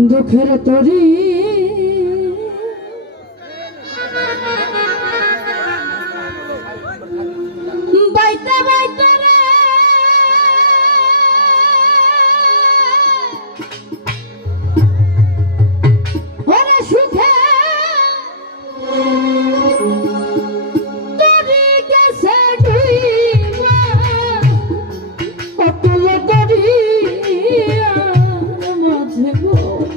দুঃখের তরী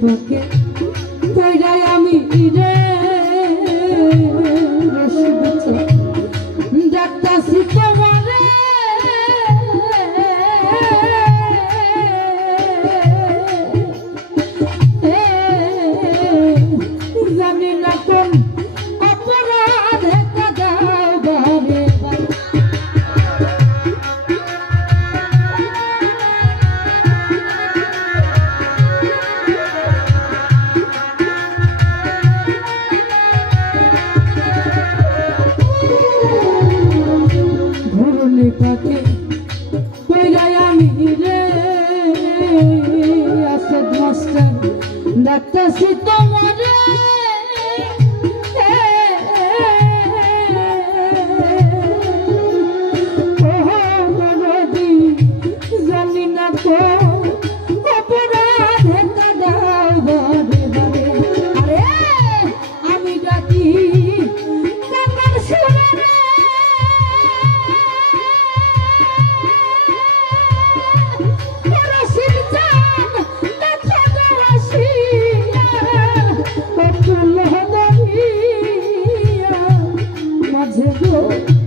তোকে তাই আমি রে মাঝে গো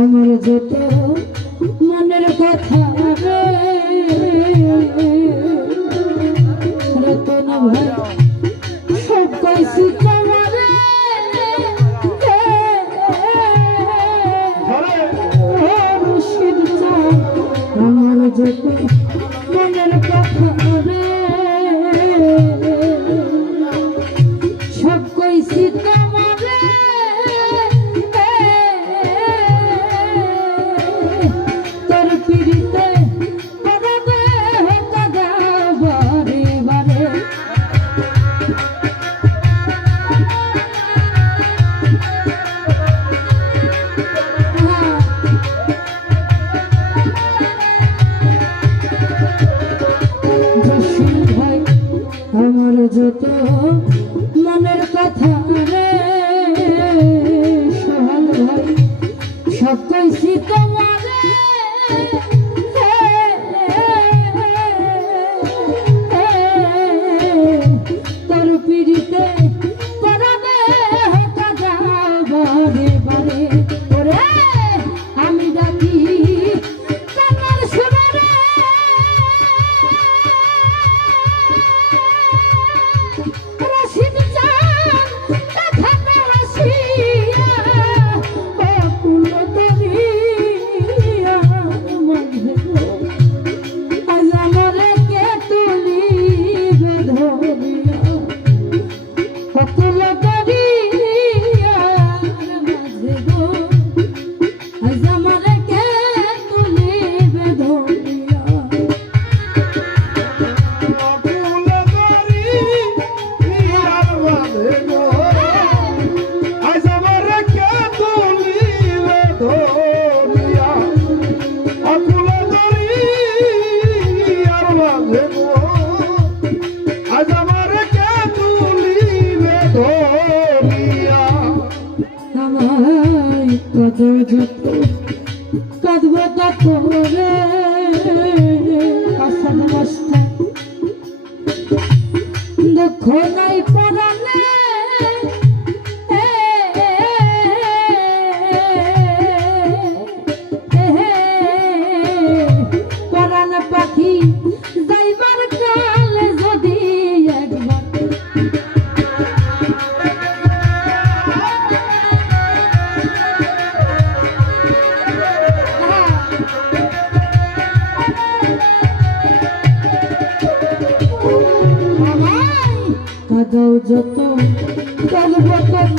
আমার যত মনের কথা রতন ভাই। 嗯嗯 দুঃখ নাই কাদাও যত কাঁদব কত